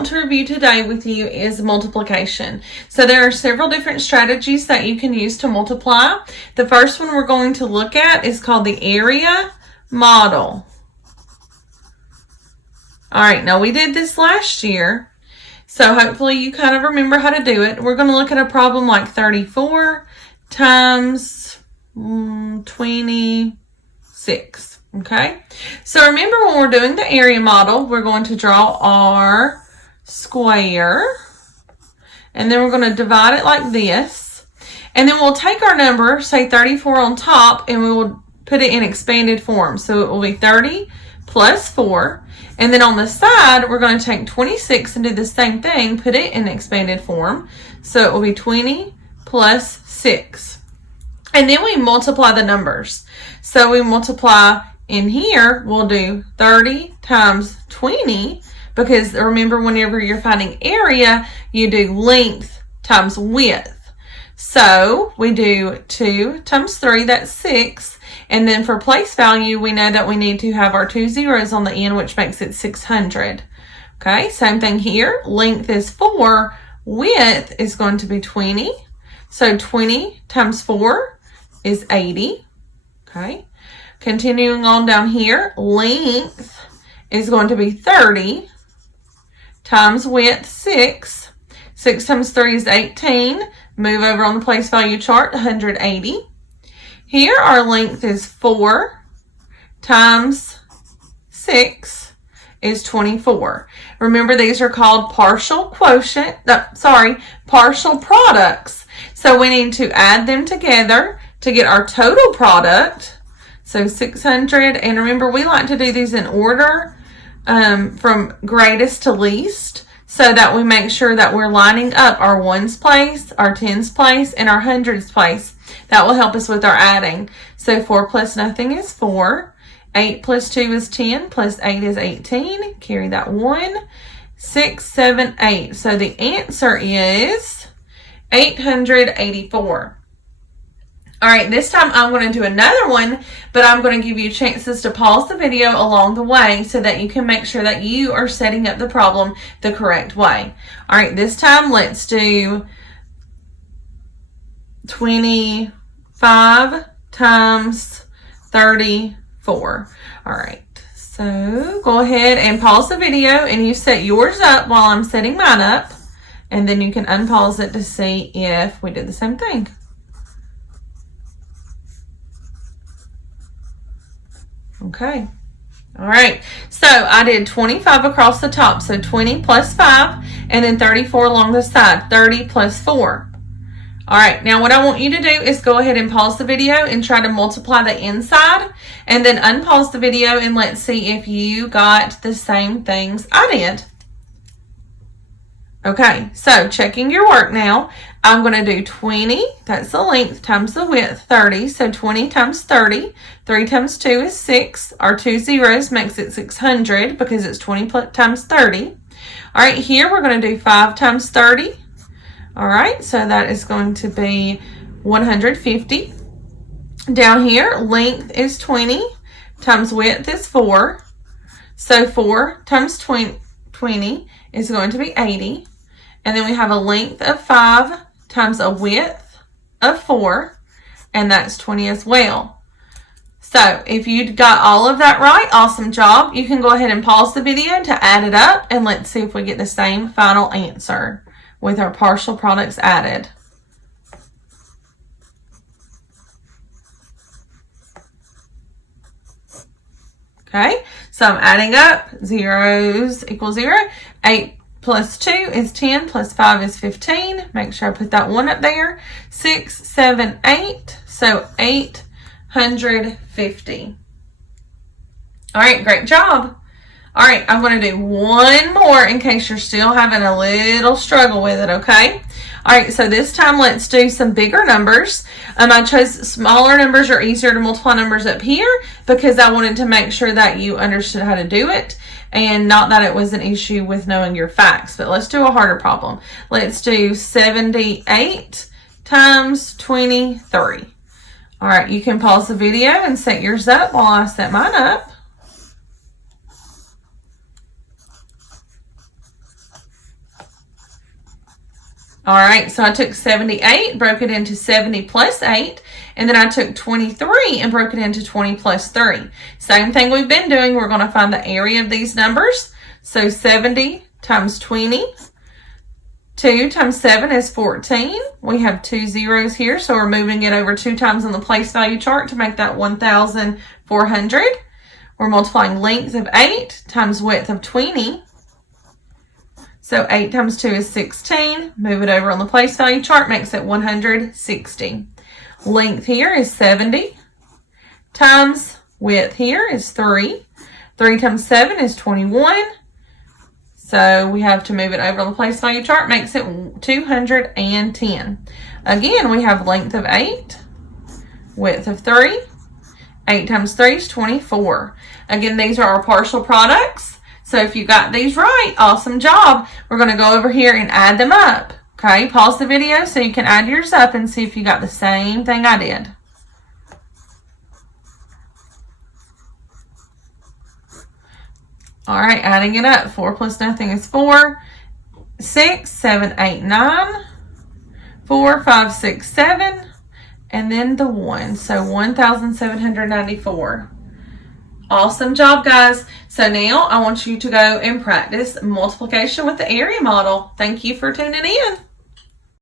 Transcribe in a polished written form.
want to review today with you is multiplication. So there are several different strategies that you can use to multiply. The first one we're going to look at is called the area model. All right, now we did this last year, so hopefully you kind of remember how to do it. We're going to look at a problem like 34 times 26. Okay, so remember when we're doing the area model, we're going to draw our square, and then we're going to divide it like this, and then we'll take our number, say 34 on top, and we will put it in expanded form. So it will be 30 plus 4, and then on the side, we're going to take 26 and do the same thing, put it in expanded form. So it will be 20 plus 6. And then we multiply the numbers. So we multiply in here, we'll do 30 times 20, because remember, whenever you're finding area, you do length times width. So we do 2 times 3, that's 6. And then for place value, we know that we need to have our 2 zeros on the end, which makes it 600. Okay, same thing here. Length is 4. Width is going to be 20. So 20 times 4 is 80. Okay. Continuing on down here, length is going to be 30 times width 6. 6 times 3 is 18. Move over on the place value chart, 180. Here our length is 4 times 6 is 24. Remember, these are called partial products. So we need to add them together to get our total product. So 600, and remember, we like to do these in order from greatest to least, so that we make sure that we're lining up our ones place, our tens place, and our hundreds place. That will help us with our adding. So 4 plus nothing is 4. 8 plus 2 is 10, plus 8 is 18. Carry that 1. 6, 7, 8. So the answer is 884. All right, this time I'm going to do another one, but I'm going to give you chances to pause the video along the way so that you can make sure that you are setting up the problem the correct way. All right, this time let's do 25 times 34. All right, so go ahead and pause the video and you set yours up while I'm setting mine up, and then you can unpause it to see if we did the same thing. Okay. All right. So I did 25 across the top. So 20 plus 5, and then 34 along the side. 30 plus 4. All right. Now what I want you to do is go ahead and pause the video and try to multiply the inside, and then unpause the video and let's see if you got the same things I did. Okay, so checking your work now, I'm going to do 20, that's the length, times the width, 30. So 20 times 30, 3 times 2 is 6. Our 2 zeros makes it 600 because it's 20 times 30. All right, here we're going to do 5 times 30. All right, so that is going to be 150. Down here, length is 20 times width is 4. So 4 times 20 is going to be 80. And then we have a length of 5 times a width of 4, and that's 20 as well. So if you got all of that right, awesome job. You can go ahead and pause the video to add it up, and let's see if we get the same final answer with our partial products added. Okay, so I'm adding up. Zeros equal 0. 8 plus 2 is 10, plus 5 is 15. Make sure I put that 1 up there. 6, 7, 8. So 850. All right, great job. All right, I'm going to do one more in case you're still having a little struggle with it, okay? All right, so this time let's do some bigger numbers. I chose smaller numbers or easier to multiply numbers up here because I wanted to make sure that you understood how to do it, and not that it was an issue with knowing your facts. But let's do a harder problem. Let's do 78 times 23. All right, you can pause the video and set yours up while I set mine up. All right, so I took 78, broke it into 70 plus 8, and then I took 23 and broke it into 20 plus 3. Same thing we've been doing. We're going to find the area of these numbers. So 70 times 20. 2 times 7 is 14. We have 2 zeros here, so we're moving it over 2 times on the place value chart to make that 1,400. We're multiplying length of 8 times width of 20. So 8 times 2 is 16. Move it over on the place value chart, makes it 160. Length here is 70 times width here is 3. 3 times 7 is 21. So we have to move it over on the place value chart, makes it 210. Again, we have length of 8, width of 3. 8 times 3 is 24. Again, these are our partial products. So if you got these right, awesome job. We're going to go over here and add them up. Okay, pause the video so you can add yours up and see if you got the same thing I did. All right, adding it up. 4 plus nothing is 4. 6, 7, 8, 9. 4, 5, 6, 7. And then the 1. So 1,794. Awesome job, guys. So now I want you to go and practice multiplication with the area model. Thank you for tuning in.